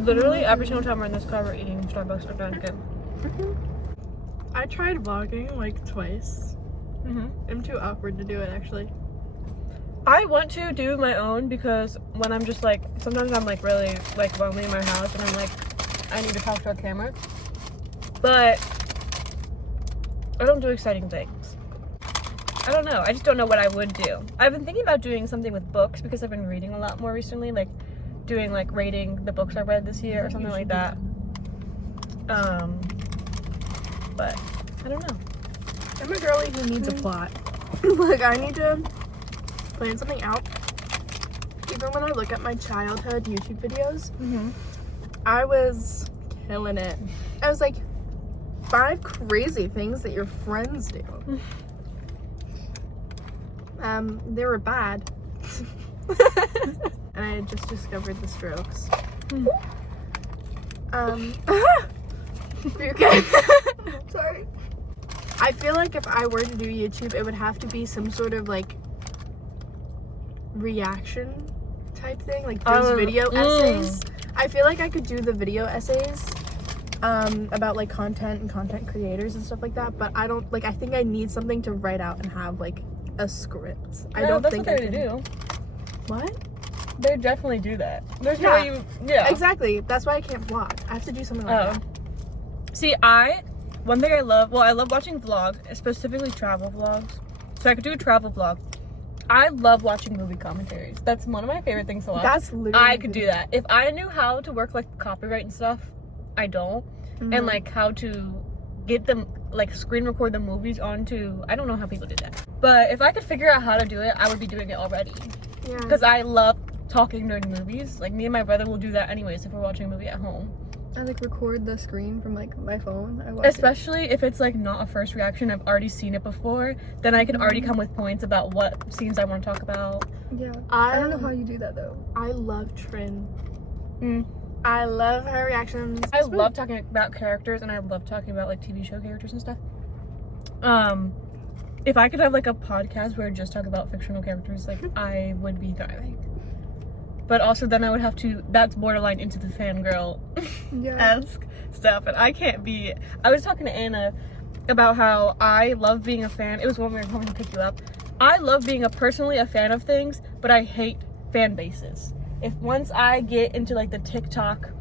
Literally every single time we're in this car, we're eating Starbucks or Dunkin'. I tried vlogging like twice. I'm too awkward to do it actually. I want to do my own because when I'm just like, sometimes I'm like really like lonely in my house and I'm like, I need to talk to a camera. But I don't do exciting things. I don't know. I just don't know what I would do. I've been thinking about doing something with books because I've been reading a lot more recently, like doing like rating the books I read this year or something like that. But I don't know. I'm a girly who needs a plot. Like, I need to plan something out. Even when I look at my childhood YouTube videos, I was killing it. I was like, 5 crazy things that your friends do. They were bad. And I had just discovered the Strokes. You okay? Sorry. I feel like if I were to do YouTube, it would have to be some sort of like reaction type thing, like those video essays. I feel like I could do the video essays about like content and content creators and stuff like that, but I don't like. I think I need something to write out and have like a script. I don't think I can do. What? They definitely do that. There's no way you. Yeah. Exactly. That's why I can't vlog. I have to do something like that. See, one thing I love watching vlogs, specifically travel vlogs. So I could do a travel vlog. I love watching movie commentaries. That's one of my favorite things to watch. That's literally I could do that. If I knew how to work like copyright and stuff, I don't. And like how to get them, like screen record the movies onto, I don't know how people do that. But if I could figure out how to do it, I would be doing it already. Yeah. Because I love talking during movies. Like me and my brother will do that anyways if we're watching a movie at home. I like record the screen from like my phone. I watch Especially if it's like not a first reaction, I've already seen it before, then I can already come with points about what scenes I want to talk about. Yeah. I don't know how you do that though. I love Trin. I love her reactions. I love talking about characters and I love talking about like TV show characters and stuff. If I could have like a podcast where I just talk about fictional characters, like I would be thriving. But also then I would have to, that's borderline into the fangirl-esque stuff. And I can't be, I was talking to Anna about how I love being a fan. It was when we were going to pick you up. I love being personally a fan of things, but I hate fan bases. If once I get into like the TikTok,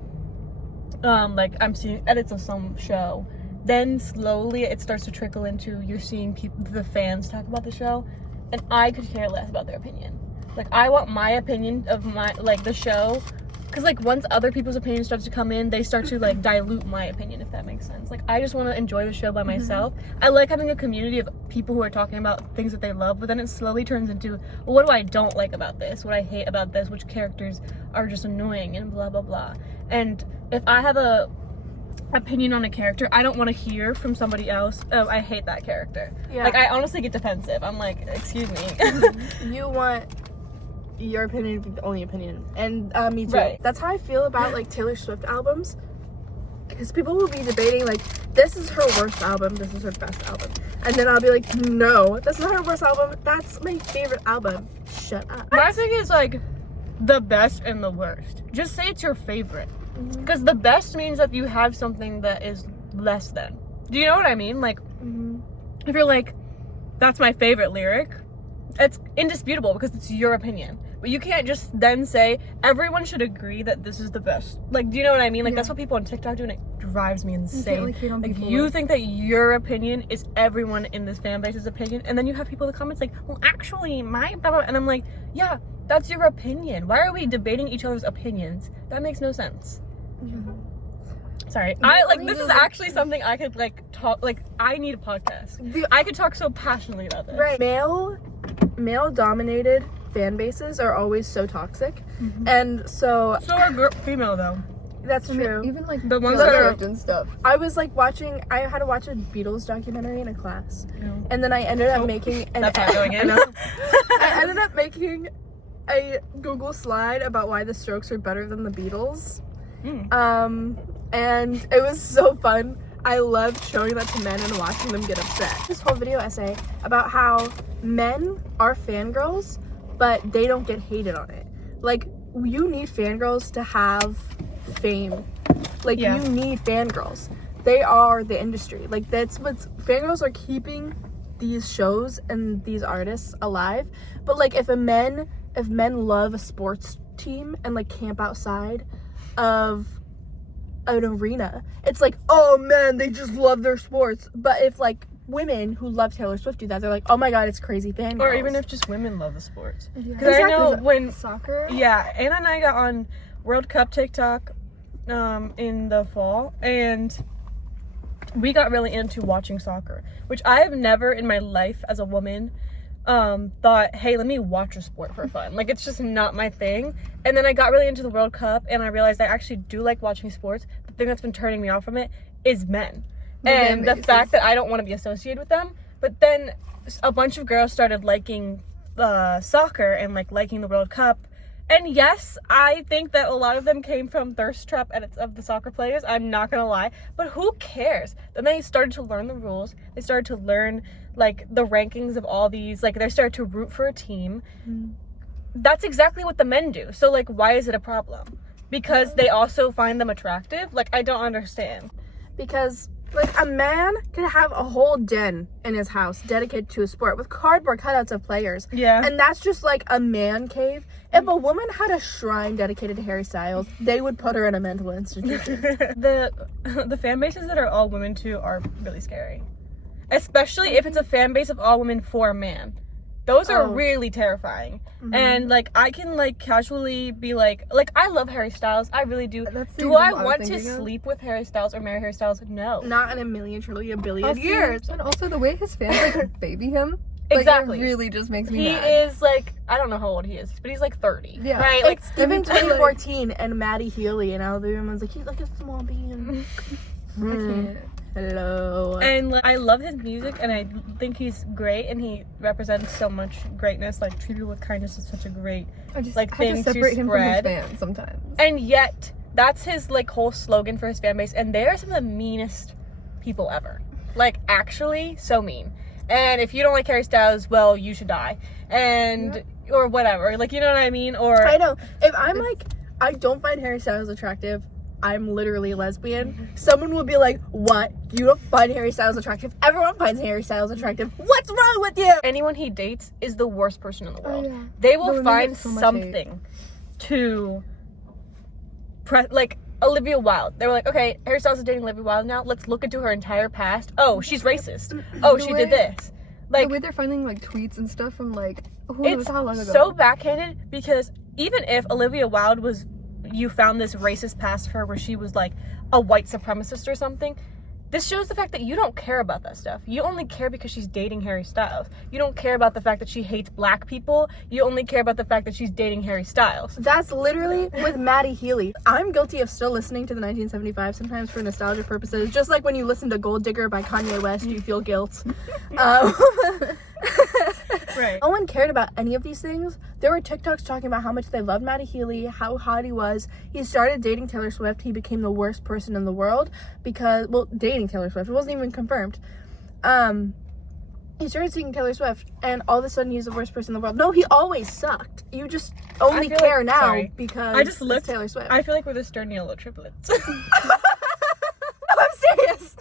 like I'm seeing edits of some show, then slowly it starts to trickle into you're seeing the fans talk about the show. And I could care less about their opinion. Like, I want my opinion of the show, because, like, once other people's opinion starts to come in, they start to, like, dilute my opinion, if that makes sense. Like, I just want to enjoy the show by myself. I like having a community of people who are talking about things that they love, but then it slowly turns into, well, what do I don't like about this? What I hate about this? Which characters are just annoying and blah, blah, blah. And if I have a opinion on a character, I don't want to hear from somebody else, oh, I hate that character. Yeah. Like, I honestly get defensive. I'm like, excuse me. You want your opinion to be the only opinion, and me too. Right. That's how I feel about like Taylor Swift albums, because people will be debating like, this is her worst album, this is her best album, and then I'll be like, no, that's not her worst album, that's my favorite album. Shut up. My thing is like the best and the worst. Just say it's your favorite, because the best means that you have something that is less than. Do you know what I mean? Like, if you're like, that's my favorite lyric, it's indisputable because it's your opinion. But you can't just then say everyone should agree that this is the best. Like, do you know what I mean? Like, that's what people on TikTok do, and it drives me insane. Like, you think that your opinion is everyone in this fan base's opinion, and then you have people in the comments like, well, actually, my blah, blah, and I'm like, yeah, that's your opinion. Why are we debating each other's opinions? That makes no sense. Sorry. This is actually something I could like talk, like I need a podcast. I could talk so passionately about this. Right. Male dominated fan bases are always so toxic. And so are female though. That's true. Even like the ones that are and stuff. I was like I had to watch a Beatles documentary in a class. And then I ended up making that's not going in. I ended up making a Google slide about why the Strokes are better than the Beatles. And it was so fun. I loved showing that to men and watching them get upset. This whole video essay about how men are fangirls, but they don't get hated on it. Like, you need fangirls to have fame. Like, Yeah. you need fangirls. They are the industry. Like, that's what's... Fangirls are keeping these shows and these artists alive. But, like, if men love a sports team and, like, camp outside of an arena, it's like, oh, man, they just love their sports. But if, like, women who love Taylor Swift do that, they're like, oh my god, it's crazy fangirls. Or even if just women love the sports. Yeah. Because I know when... Soccer? Yeah, Anna and I got on World Cup TikTok in the fall, and we got really into watching soccer, which I have never in my life as a woman thought, hey, let me watch a sport for fun. Like, it's just not my thing. And then I got really into the World Cup, and I realized I actually do like watching sports. The thing that's been turning me off from it is men. And the fact that I don't want to be associated with them. But then a bunch of girls started liking soccer and, like, liking the World Cup. And yes, I think that a lot of them came from thirst trap edits of the soccer players. I'm not gonna lie. But who cares? Then they started to learn the rules. They started to learn, like, the rankings of all these. Like, they started to root for a team. Mm. That's exactly what the men do. So, like, why is it a problem? Because they also find them attractive? Like, I don't understand. Because... like, a man could have a whole den in his house dedicated to a sport with cardboard cutouts of players. Yeah. And that's just, like, a man cave. If a woman had a shrine dedicated to Harry Styles, they would put her in a mental institution. The fan bases that are all women, too, are really scary. Especially if it's a fan base of all women for a man. Those are really terrifying. Mm-hmm. And, like, I can, like, casually be like, I love Harry Styles. I really do. Do I want to sleep with Harry Styles or marry Harry Styles? No. Not in a million, trillion, billion years. And also the way his fans, like, baby him. Like, exactly. It really just makes me mad. He is, like, I don't know how old he is, but he's, like, 30. Yeah. Right? Like, it's even 2014 and Maddie Healy and everyone's like, he's like a small bean. I can't. Hello. And, like, I love his music, and I think he's great, and he represents so much greatness. Like, treat people with kindness is such a great, like, thing to separate him from his spread. fans sometimes. And yet, that's his, like, whole slogan for his fan base, and they are some of the meanest people ever. Like, actually, so mean. And if you don't like Harry Styles, well, you should die. And, or whatever. Like, you know what I mean? Or I know. If I'm like, I don't find Harry Styles attractive, I'm literally lesbian, someone will be like, what? You don't find Harry Styles attractive? Everyone finds Harry Styles attractive. What's wrong with you? Anyone he dates is the worst person in the world. Oh, yeah. They will find something to like Olivia Wilde. They were like, okay, Harry Styles is dating Olivia Wilde now. Let's look into her entire past. Oh, she's racist. Oh, she did this. Like, the way they're finding, like, tweets and stuff from, like, who knows how long ago. It's so backhanded, because even if Olivia Wilde was, you found this racist past of her where she was, like, a white supremacist or something, this shows the fact that you don't care about that stuff. You only care because she's dating Harry Styles. You don't care about the fact that she hates black people. You only care about the fact that she's dating Harry Styles. That's literally with Maddie Healy. I'm guilty of still listening to the 1975 sometimes for nostalgia purposes. Just like when you listen to Gold Digger by Kanye West, you feel guilt. Right. No one cared about any of these things. There were TikToks talking about how much they loved Maddie Healy, how hot he was. He started dating Taylor Swift. He became the worst person in the world because, well, dating Taylor Swift. It wasn't even confirmed. He started seeing Taylor Swift, and all of a sudden he's the worst person in the world. No, he always sucked. You just only care now because I just looked, it's Taylor Swift. I feel like we're the Sterniola triplets. I'm serious.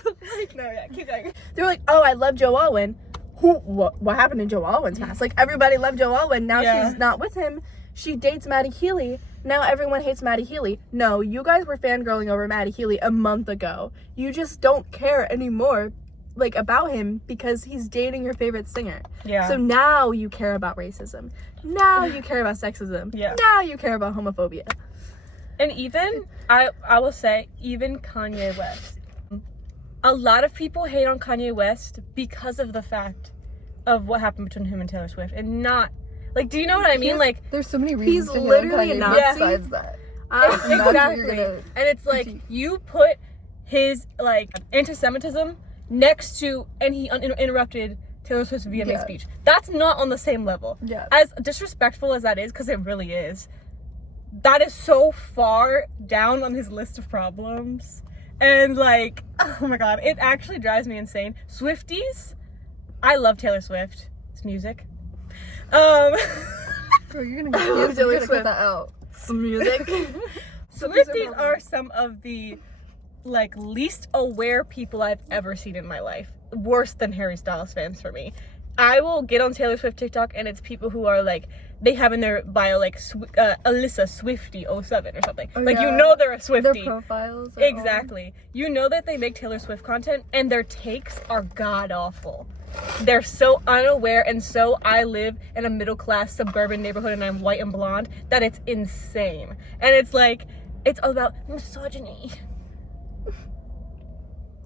No, yeah, keep going. They're like, oh, I love Joe Alwyn. What happened to Joe Alwyn's past? Like, everybody loved Joe Alwyn. Now she's not with him. She dates Maddie Healy. Now everyone hates Maddie Healy. No, you guys were fangirling over Maddie Healy a month ago. You just don't care anymore, like, about him because he's dating your favorite singer. Yeah. So now you care about racism. Now you care about sexism. Yeah. Now you care about homophobia. And even, I will say, even Kanye West. A lot of people hate on Kanye West because of the fact of what happened between him and Taylor Swift, and not, like, do you know what I mean? Like, there's so many reasons he's to hate literally on a Kanye Nazi. besides that. exactly. And it's like, critique. you put his, like, anti-Semitism next to, and he interrupted Taylor Swift's VMA speech. That's not on the same level. Yeah. As disrespectful as that is, because it really is, that is so far down on his list of problems. And, like, oh my god, it actually drives me insane. Swifties, I love Taylor Swift's music. Girl, you're gonna cut that out. Some music. Swifties are some of the like least aware people I've ever seen in my life. Worse than Harry Styles fans for me. I will get on Taylor Swift TikTok and it's people who are like, they have in their bio like Alyssa Swiftie 07 or something. Oh, like yeah. You know they're a Swiftie. Their profiles. Exactly. You know that they make Taylor Swift content and their takes are god awful. They're so unaware and so I live in a middle class suburban neighborhood and I'm white and blonde that it's insane. And it's like, it's all about misogyny.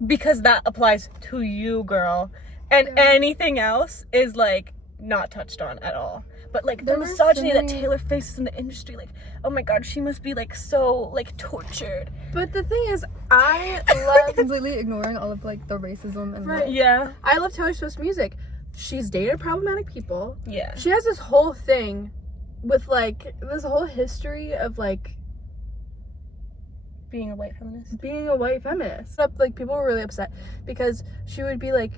Because that applies to you, girl. And anything else is like not touched on at all. But like the misogyny that Taylor faces in the industry, like, oh my god, she must be like so like tortured. But the thing is, I love completely ignoring all of like the racism and right. Yeah. I love Taylor Swift's music. She's dated problematic people. Yeah. She has this whole thing with like this whole history of like being a white feminist. Like people were really upset because she would be like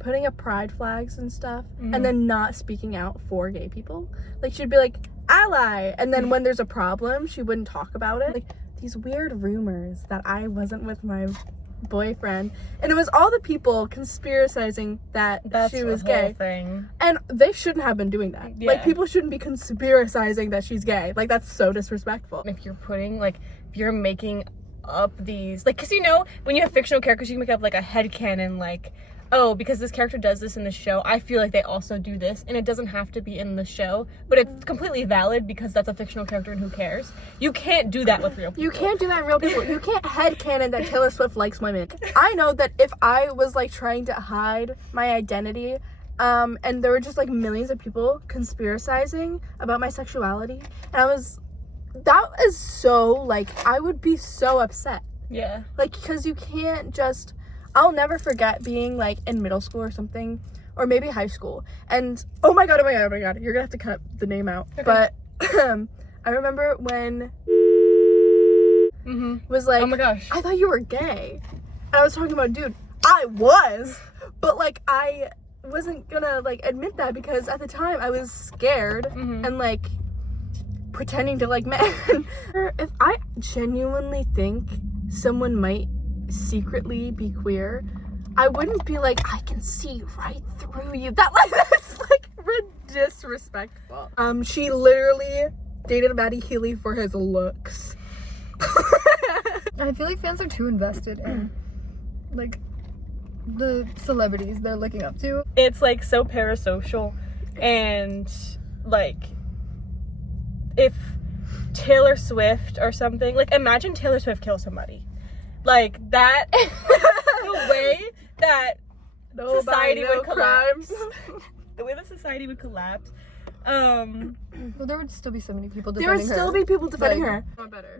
putting up pride flags and stuff and then not speaking out for gay people. Like she'd be like ally, and then when there's a problem she wouldn't talk about it. Like these weird rumors that I wasn't with my boyfriend, and it was all the people conspiracizing that she was gay thing. And they shouldn't have been doing that. Yeah. Like people shouldn't be conspiracizing that she's gay. Like that's so disrespectful. If you're putting like, if you're making up these like, because you know when you have fictional characters you can make up like a headcanon like, oh, because this character does this in the show, I feel like they also do this, and it doesn't have to be in the show, but it's completely valid because that's a fictional character and who cares. You can't do that with real people. You can't do that in real people. You can't headcanon that Taylor Swift likes women. I know that if I was like trying to hide my identity, and there were just like millions of people conspiracizing about my sexuality, and that is so like, I would be so upset. Yeah. Like, because you can't just, I'll never forget being like in middle school or something, or maybe high school, and oh my god, you're gonna have to cut the name out. Okay. But I remember when was like, oh my gosh, I thought you were gay, and I was talking about, dude, I was, but like I wasn't gonna like admit that because at the time I was scared and like pretending to like men. If I genuinely think someone might secretly be queer, I wouldn't be like, I can see right through you. That's like disrespectful. She literally dated Matty Healy for his looks. I feel like fans are too invested in like the celebrities they're looking up to. It's like so parasocial, and like if Taylor Swift or something, like imagine Taylor Swift kills somebody. Like that, the way that society would collapse. The way that society would collapse. Well, there would still be so many people defending her. There would still be people defending her.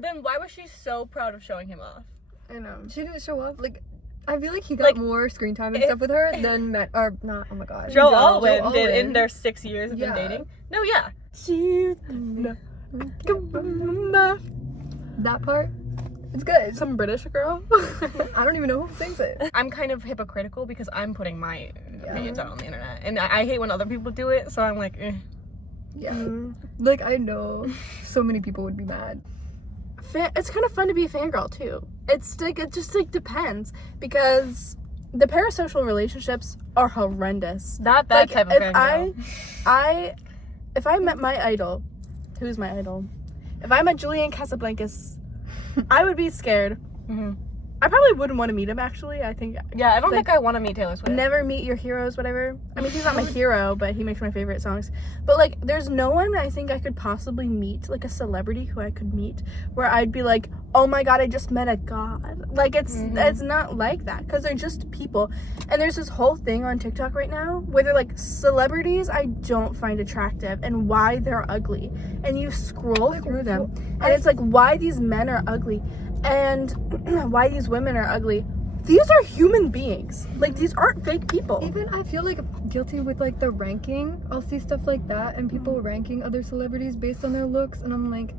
Then why was she so proud of showing him off? I know. She didn't show up. Like, I feel like he got more screen time and stuff with her than oh my god. Joe Alwyn did in their 6 years of been dating. No, yeah. That part, it's good. Some British girl. I don't even know who sings it. I'm kind of hypocritical because I'm putting my opinions out on the internet, and I hate when other people do it. So I'm like, eh. Yeah. Like I know so many people would be mad. It's kind of fun to be a fangirl too. It's like, it just like depends, because the parasocial relationships are horrendous. Not that type of fangirl. If I met my idol, who's my idol? If I met Julian Casablancas, I would be scared. I probably wouldn't want to meet him, actually. I think. Yeah, I don't think I want to meet Taylor Swift. Never meet your heroes, whatever. I mean, he's not my hero, but he makes my favorite songs. But like, there's no one I think I could possibly meet, like a celebrity who I could meet, where I'd be like, oh my god, I just met a god. Like, it's not like that, because they're just people. And there's this whole thing on TikTok right now where they're like, celebrities I don't find attractive and why they're ugly. And you scroll through them, and it's like, why these men are ugly and why these women are ugly. These are human beings. Like, these aren't fake people. Even I feel like guilty with like the ranking. I'll see stuff like that and people ranking other celebrities based on their looks, and I'm like,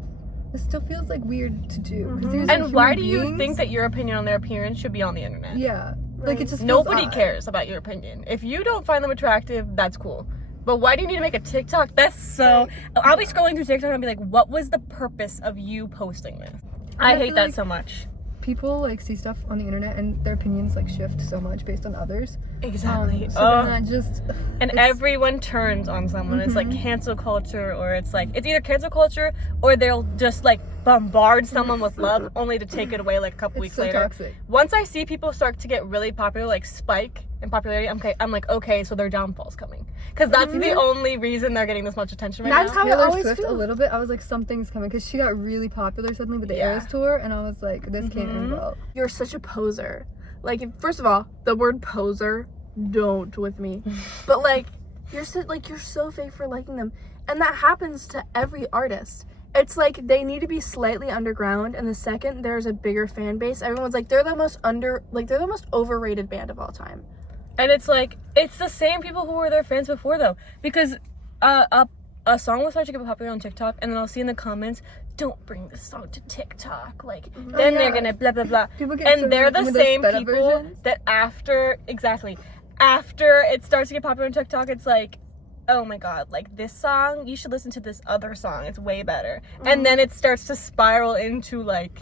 this still feels like weird to do. And why do you think that your opinion on their appearance should be on the internet? Yeah. Like, it just feels nobody odd. cares about your opinion. If you don't find them attractive, that's cool. But why do you need to make a TikTok? That's so... I'll be scrolling through TikTok and I'll be like, what was the purpose of you posting this? I hate that so much. People like see stuff on the internet and their opinions like shift so much based on others. Exactly. So then that just... And everyone turns on someone. It's like cancel culture, or it's like, it's either cancel culture or they'll just like bombard someone with love only to take it away like a couple weeks later. Toxic. Once I see people start to get really popular, like spike in popularity, I'm like, okay, so their downfall's coming. Because that's the only reason they're getting this much attention right That's now. how I Taylor always Swift feel. a little bit. I was like, something's coming because she got really popular suddenly with the Eras tour, and I was like, this can't end well. You're such a poser. Like, first of all, the word poser, don't with me. But like, you're so fake for liking them, and that happens to every artist. It's like they need to be slightly underground, and the second there's a bigger fan base, everyone's like they're the most overrated band of all time. And it's like, it's the same people who were their fans before though, because a song will start to get popular on TikTok, and then I'll see in the comments, don't bring this song to TikTok, like then they're gonna blah blah blah. And they're the same people that after it starts to get popular on TikTok, it's like, oh my god, like this song, you should listen to this other song, it's way better. And then it starts to spiral into like,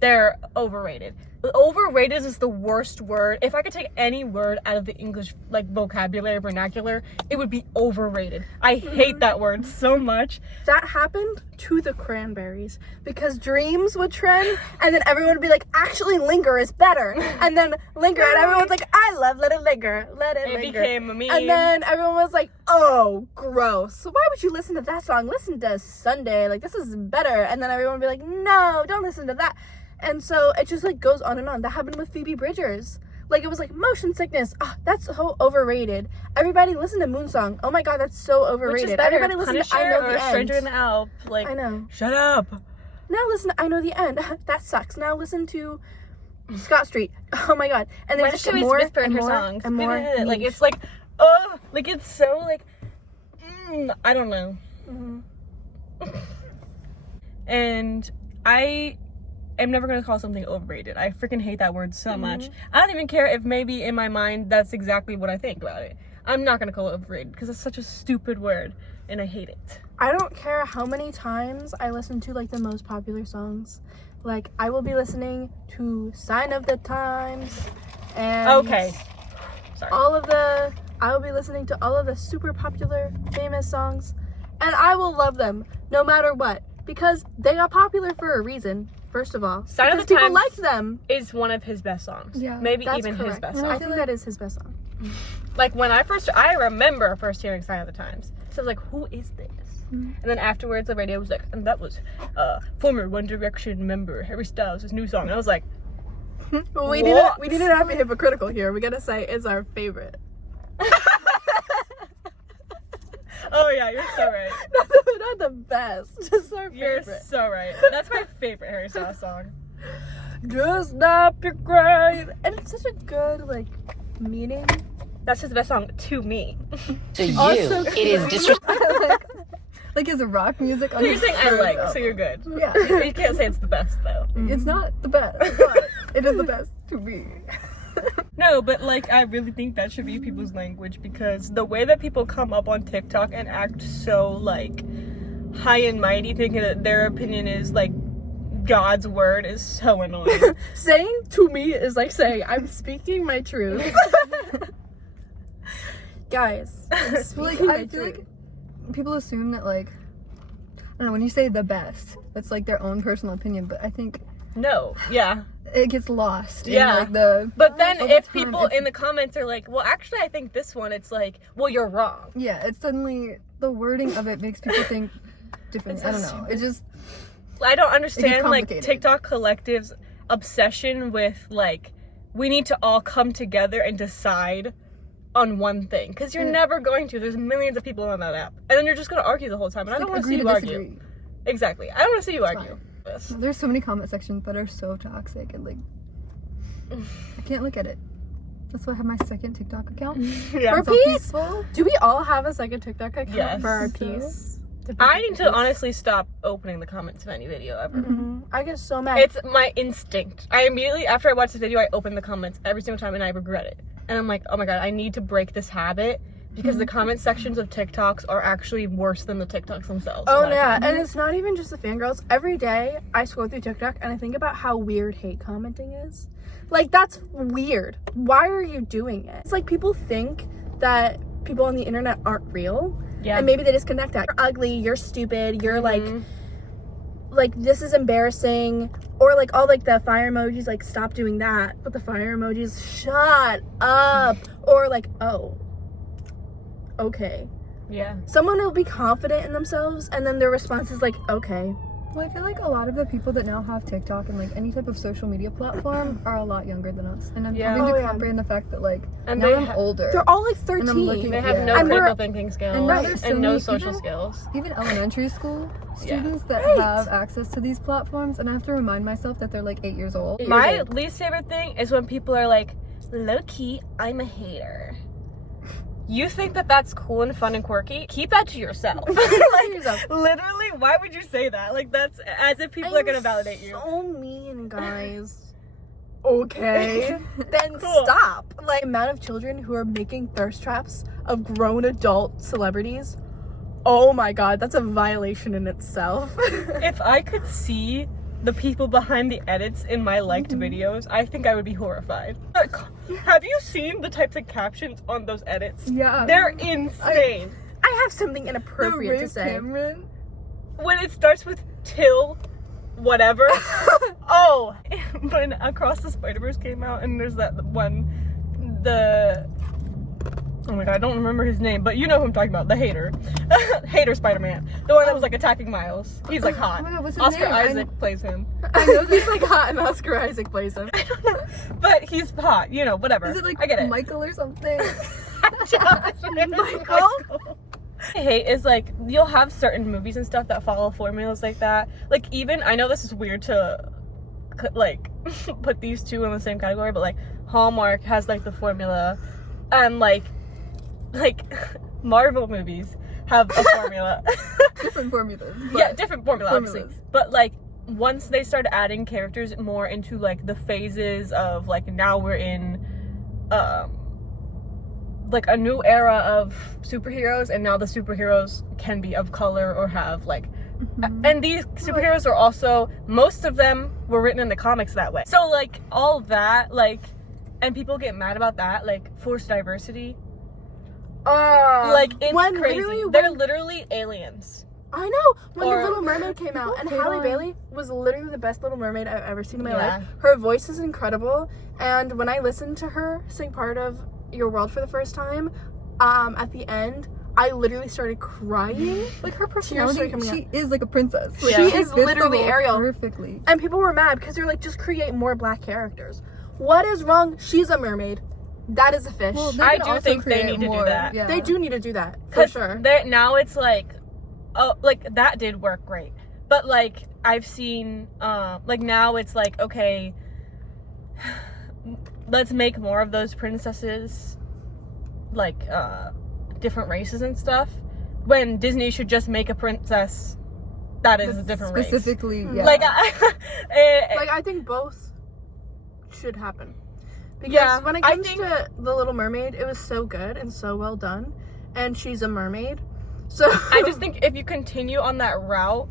they're overrated. Overrated is the worst word. If I could take any word out of the English like vocabulary vernacular, it would be overrated. I hate that word so much. That happened to the Cranberries because Dreams would trend, and then everyone would be like, actually Linger is better, and then Linger, and everyone's like, I love Let It Linger, Let It Linger. It became a meme. And then everyone was like, oh, gross. So why would you listen to that song? Listen to Sunday, like this is better. And then everyone would be like, no, don't listen to that. And so it just like goes on and on. That happened with Phoebe Bridgers. Like it was like Motion Sickness. Oh, that's so overrated. Everybody listen to Moonsong. Oh my god, that's so overrated. Which is better, Everybody listen Punisher to I Know or the End. Stranger in the Alps? Like, I know. Shut up. Now listen to I Know the End. That sucks. Now listen to Scott Street. Oh my god. And then Why just does she get always more whisper in and her more songs? and more. Like niche. it's like, oh, like it's so like, I don't know. And I am never gonna call something overrated. I freaking hate that word so much. I don't even care if maybe in my mind that's exactly what I think about it. I'm not gonna call it overrated because it's such a stupid word and I hate it. I don't care how many times I listen to like the most popular songs. Like I will be listening to Sign of the Times and Okay. Sorry. I will be listening to all of the super popular famous songs, and I will love them no matter what because they got popular for a reason. First of all, Sign of because the people Times liked them. Is one of his best songs. Yeah, maybe That's even correct. his best And song. I think that is his best song. Like when I remember first hearing Sign of the Times. So I was like, who is this? And then afterwards the radio was like, and that was former One Direction member Harry Styles' new song. And I was like, Well, we What? didn't have to be hypocritical here. We gotta say it's our favorite. oh yeah, you're so right. Not the best, just our You're favorite. so right. That's my favorite Harry Styles song. Just stop your crying. And it's such a good like meaning. That's his best song to me. To you, Also it is disrespectful. Like his rock music. So you're saying I like, so you're good. Yeah. You can't say it's the best though. It's not the best, but it is the best to me. No, but like I really think that should be people's language because the way that people come up on TikTok and act so like high and mighty, thinking that their opinion is like God's word, is so annoying. Saying to me is like saying I'm speaking my truth. Guys, I'm Like speaking my I feel truth. like people assume that like I don't know, when you say the best, that's like their own personal opinion, but I think No, yeah. it gets lost Yeah. in like the But then Over if time, people it's- in the comments are like, well, actually, I think this one, it's like, well, you're wrong. yeah, it's suddenly the wording of it makes people think differently. I don't know. It just I don't understand like complicated. TikTok collective's obsession with like, we need to all come together and decide on one thing. Because you're never going to. There's millions of people on that app. And then you're just going to argue the whole time. And I don't want to see you argue. Exactly. I don't want to see you argue. This. There's so many comment sections that are so toxic and like I can't look at it. That's why I have my second TikTok account. Yeah. For So peace. peaceful. Do we all have a second TikTok account Yes. for our So- peace? I need to honestly stop opening the comments of any video ever. I get so mad. It's my instinct. I immediately, after I watch this video, I open the comments every single time and I regret it. And I'm like, oh my god, I need to break this habit because the comment sections of TikToks are actually worse than the TikToks themselves. Oh yeah, and it's not even just the fangirls. Every day I scroll through TikTok and I think about how weird hate commenting is. Like, that's weird. Why are you doing it? It's like people think that people on the internet aren't real. Yeah. And maybe they disconnect that. You're ugly, you're stupid, you're like this is embarrassing. Or like all like the fire emojis, like stop doing that. But the fire emojis, shut up. Or like, oh, okay. Yeah. Someone will be confident in themselves and then their response is like, okay. Well, I feel like a lot of the people that now have TikTok and like any type of social media platform are a lot younger than us, and I'm having to comprehend the fact that like And now they I'm older. They're all like And I'm 13. looking- They have Yeah. no And critical thinking skills and now there's so and no many- social even- skills. Even elementary school students that Right. have access to these platforms, and I have to remind myself that they're like 8 years old. My least favorite thing is when people are like, low key, I'm a hater. You think that that's cool and fun and quirky? Keep that to yourself. Like, literally, why would you say that? Like, that's as if people are gonna validate you. So mean, guys. Okay. Then Cool. stop. Like, the amount of children who are making thirst traps of grown adult celebrities. Oh my god, that's a violation in itself. If I could see the people behind the edits in my liked videos, I think I would be horrified. Have you seen the types of captions on those edits? Yeah. They're insane. I have something inappropriate to say. Cameron. When it starts with till whatever. Oh, when Across the Spider-Verse came out and there's that one, oh my god, I don't remember his name, but you know who I'm talking about, the hater. Hater Spider-Man. The one that was like attacking Miles. He's like hot. Oh my god, what's his Oscar name? Isaac plays him. I know he's like hot and Oscar Isaac plays him. I don't know. But he's hot, you know, whatever. Is it like I get it. Michael or something? Michael? I hate is like you'll have certain movies and stuff that follow formulas like that. Like even I know this is weird to like put these two in the same category, but like Hallmark has like the formula, and like Marvel movies have a formula. Different formulas. Yeah, different formula, obviously. formulas. But like once they start adding characters more into like the phases of like now we're in like a new era of superheroes, and now the superheroes can be of color or have like and these superheroes are also, most of them were written in the comics that way. So like all that, like, and people get mad about that, like forced diversity. Like it's crazy. They're literally aliens. I know. When Or- The Little Mermaid came out, and Halle Bailey was literally the best Little Mermaid I've ever seen in my life. Her voice is incredible, and when I listened to her sing part of Your World for the first time, at the end, I literally started crying. Like her Tears started personality, coming she is like a princess. Yeah. She She is fits literally the role Ariel. perfectly. And people were mad because they're like, just create more black characters. What is wrong? She's a mermaid. That is a fish. Well, they I can do also think they create need to do more, that. Yeah. They do need to do that, for sure. Now it's like, oh, like that did work great. But like I've seen, like now it's like, okay, let's make more of those princesses, like different races and stuff. When Disney should just make a princess that is a different race. Specifically, yeah. Like, Like, I think both should happen. Because Yeah, when it I comes think- to The Little Mermaid, it was so good and so well done. And she's a mermaid. So I just think if you continue on that route,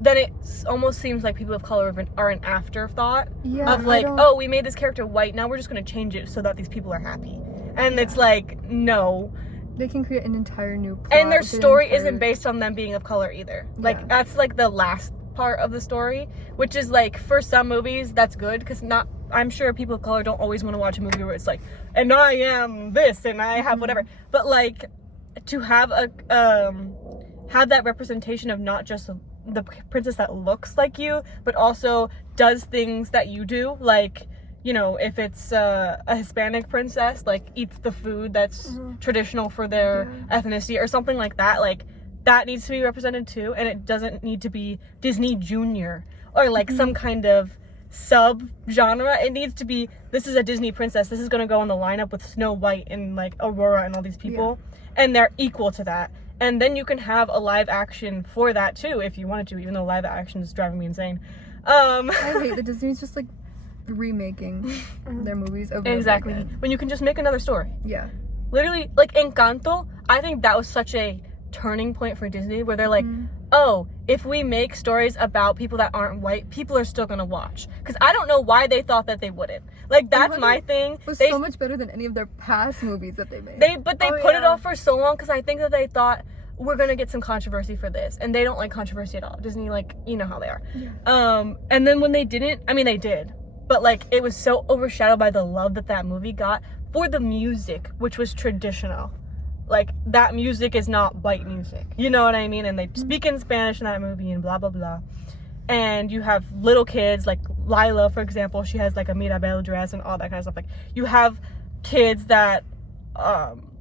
then it almost seems like people of color are an afterthought Yeah, of like, oh, we made this character white, now we're just going to change it so that these people are happy. And it's like, no. they can create an entire new plot. And their with an story entire- isn't based on them being of color either. Like, Yeah. that's like the last part of the story, which is like, for some movies, that's good, because I'm sure people of color don't always want to watch a movie where it's like, and I am this, and I have whatever. But like, to have have that representation of not just the princess that looks like you, but also does things that you do, like, you know, if it's a Hispanic princess, like eats the food that's traditional for their ethnicity or something like that, like that needs to be represented too. And it doesn't need to be Disney Junior or like some kind of sub genre. It needs to be, this is a Disney princess, this is going to go on the lineup with Snow White and like Aurora and all these people, and they're equal to that. And then you can have a live action for that too if you wanted to, even though live action is driving me insane. I hate that Disney's just like remaking their movies over and Exactly. over again. When you can just make another story. Yeah. literally, like, Encanto, I think that was such a turning point for Disney, where they're like, oh, if we make stories about people that aren't white, people are still gonna watch. Because I don't know why they thought that they wouldn't. Like, that's my thing. It was so much better than any of their past movies that they made. They put it off for so long, because I think that they thought, we're gonna get some controversy for this, and they don't like controversy at all. Disney, like, you know how they are. And then when they didn't, I mean, they did, but like, it was so overshadowed by the love that movie got for the music, which was traditional. Like, that music is not white music, you know what I mean? And they speak in Spanish in that movie and blah blah blah. And you have little kids, like Lila, for example, she has like a Mirabelle dress and all that kind of stuff. Like, you have kids that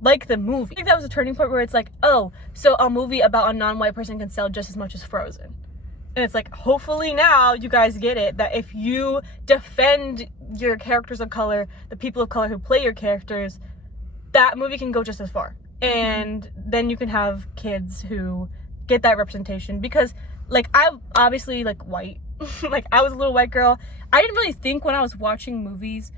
like the movie. I think that was a turning point where it's like, oh, so a movie about a non-white person can sell just as much as Frozen. And it's like, hopefully now you guys get it, that if you defend your characters of color, the people of color who play your characters, that movie can go just as far. And then you can have kids who get that representation. Because, like, I'm obviously, like, white. Like, I was a little white girl. I didn't really think when I was watching movies,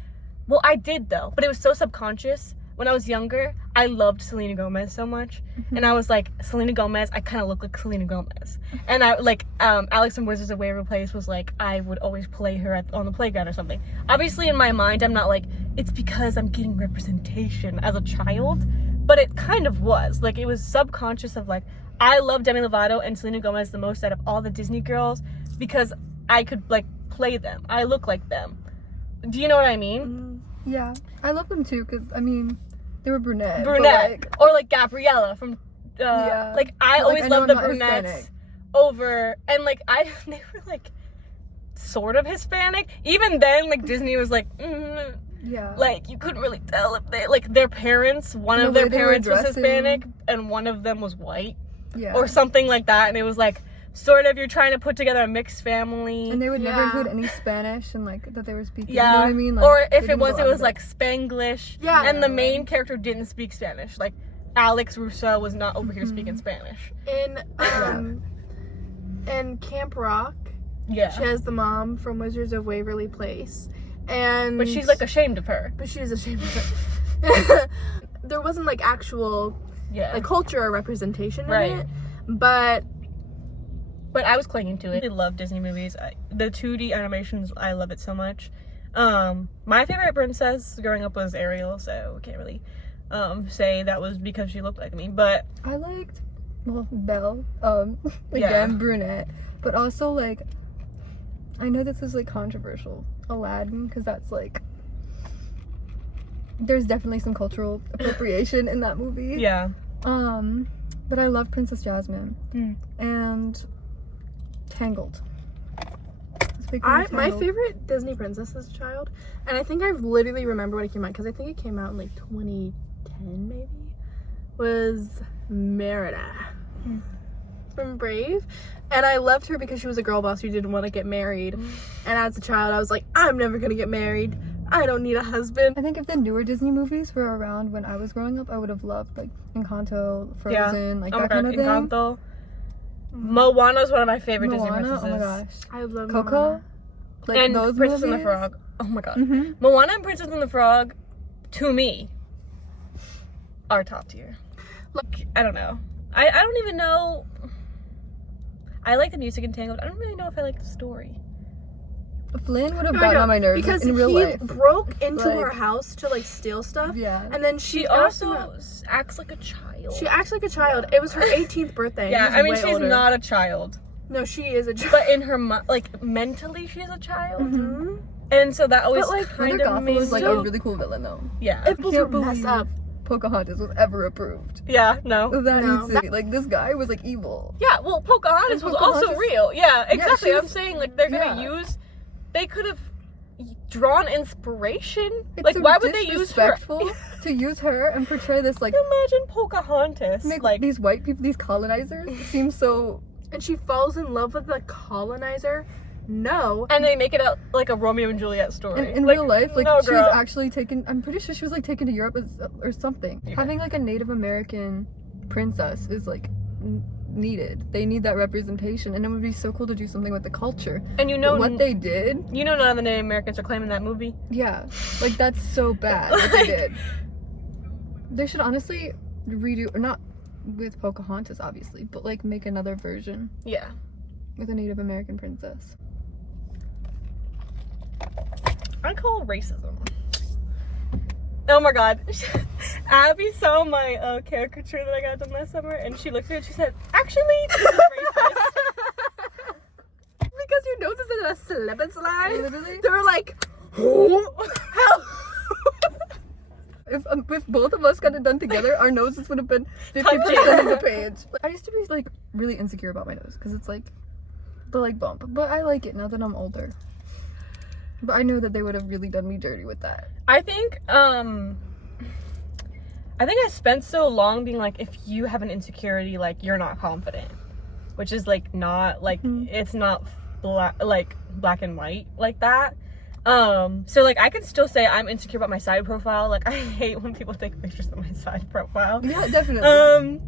well, I did though, but it was so subconscious. When I was younger, I loved Selena Gomez so much. And I was like, Selena Gomez, I kind of look like Selena Gomez. And I, like, Alex from Wizards of Waverly Place was like, I would always play her on the playground or something. Obviously, in my mind, I'm not like, it's because I'm getting representation as a child. But it kind of was. Like, it was subconscious of, like, I love Demi Lovato and Selena Gomez the most out of all the Disney girls because I could, like, play them. I look like them. Do you know what I mean? Yeah. I love them too, because, I mean, they were brunette. Like, or like Gabriella from like, I always loved the brunettes Hispanic. Over, and like, they were like sort of Hispanic. Even then, like, Disney was like, yeah, like, you couldn't really tell if they, like, their parents, one of their parents was Hispanic and one of them was white, or something like that. And it was like, sort of, you're trying to put together a mixed family, and they would never include any Spanish and, like, that they were speaking. Yeah, you know what I mean? Like, or if it was like Spanglish. Yeah, and the main character didn't speak Spanish. Like, Alex Russo was not over here speaking Spanish. In Camp Rock, she has the mom from Wizards of Waverly Place, but she's like ashamed of her. But she's ashamed of her. There wasn't like actual like culture or representation in it, but I was clinging to it. I love Disney movies. The 2D animations, I love it so much. My favorite princess growing up was Ariel, so I can't really say that was because she looked like me, but I liked, well, Belle, again, brunette, but also, like, I know this is, like, controversial, Aladdin, because that's, like, there's definitely some cultural appropriation in that movie. But I love Princess Jasmine and Tangled. My favorite Disney princess as a child, and I think I literally remember when it came out, because I think it came out in like 2010 maybe, was Merida from Brave. And I loved her because she was a girl boss who didn't want to get married. And as a child, I was like, I'm never gonna get married. I don't need a husband. I think if the newer Disney movies were around when I was growing up, I would have loved, like, Encanto, Frozen, like, that kind of thing. Encanto. Moana's one of my favorite Disney princesses. Oh my gosh. I love Coco. Moana. Like, and those Princess movies? and the Frog. Oh my god. Moana and Princess and the Frog, to me, are top tier. Look, I don't know. I don't even know. I like the music in Tangled. I don't really know if I like the story. Flynn would have gotten on my nerves because in real life. He broke into her house to, like, steal stuff. Yeah. And then she also acts like a child. She acts like a child. It was her 18th birthday. Yeah, I mean, she's not a child. No, she is a child. But in her, like, mentally, she's a child. And so that always kind of made was, like, a really cool villain, though. Yeah. It was messed up. Pocahontas was ever approved. Yeah, no. That needs to be, like, this guy was, like, evil. Yeah, well, Pocahontas was also real. Yeah, exactly. I'm saying, like, they're gonna use, they could have drawn inspiration. It's like, so why would they use her? To use her and portray this, like, imagine Pocahontas. Make, like, these white people, these colonizers, seem so... And she falls in love with the colonizer. No. And they make it out like a Romeo and Juliet story. In real life, like, no, she was actually taken, I'm pretty sure she was, like, taken to Europe or something. Yeah. Having, like, a Native American princess is, like, needed. They need that representation, and it would be so cool to do something with the culture. And you know what they did? You know, none of the Native Americans are claiming that movie. Yeah. Like, that's so bad what they did. They should honestly redo, or not with Pocahontas, obviously, but like make another version Yeah. with a Native American princess. I call racism. Oh my god. Abby saw my caricature that I got done last summer, and she looked at it and she said, actually, this is racist. Because your nose is in a slip and slide. Literally. They were like, how? If both of us got it done together, our noses would have been 50% of the page. I used to be like really insecure about my nose because it's like the like bump, but I like it now that I'm older. But I know that they would have really done me dirty with that. I think I spent so long being like, if you have an insecurity, like you're not confident, which is like not like it's not black and white like that. So like I could still say I'm insecure about my side profile. Like I hate when people take pictures of my side profile. Yeah, definitely.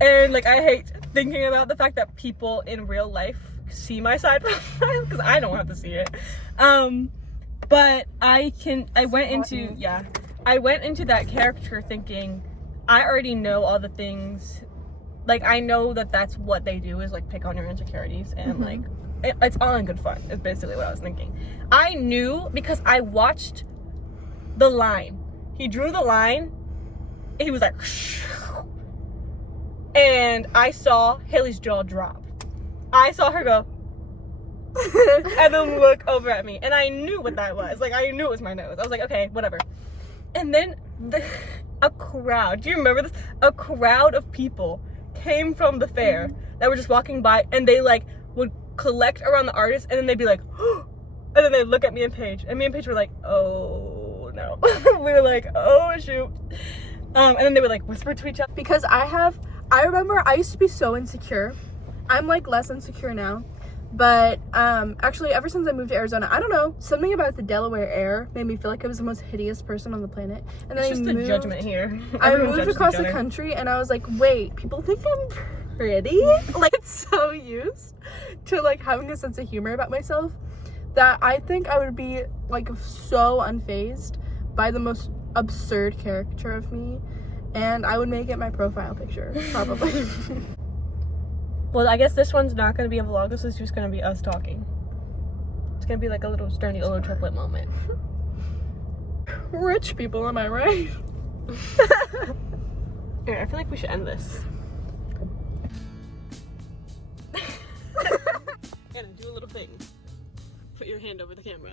And like I hate thinking about the fact that people in real life see my side profile because I don't have to see it. But I went into that character thinking I already know all the things. Like I know that that's what they do is like pick on your insecurities and like it's all in good fun. It's basically what I was thinking. I knew because I watched the line. He drew the line. He was like, and I saw Haley's jaw drop. I saw her go, and then look over at me, and I knew what that was. Like I knew it was my nose. I was like, okay, whatever. And then a crowd. Do you remember this? A crowd of people came from the fair that were just walking by, and they like would collect around the artist, and then they'd be like, and then they'd look at me and Paige, and me and Paige were like, oh no. We were like, oh shoot. And then they would like whisper to each other. Because I remember I used to be so insecure. I'm like less insecure now. But actually ever since I moved to Arizona, I don't know, something about the Delaware air made me feel like I was the most hideous person on the planet. And then It's just a judgment here. I Everyone moved judges across each the other. country and I was like, wait, people think I'm pretty? Like it's so used to like having a sense of humor about myself that I think I would be like so unfazed by the most absurd caricature of me, and I would make it my profile picture, probably. Well, I guess this one's not going to be a vlog. This is just going to be us talking. It's going to be like a little sturdy little triplet moment. Rich people, am I right? Here, I feel like we should end this. Anna, do a little thing. Put your hand over the camera.